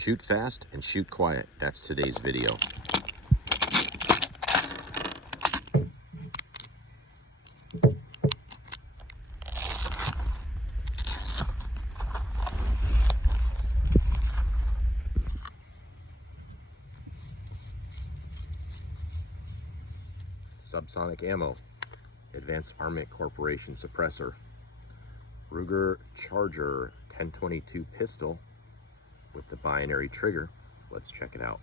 Shoot fast and shoot quiet. That's today's video. Subsonic ammo, Advanced Armament Corporation suppressor, Ruger Charger 1022 pistol with the binary trigger. Let's check it out.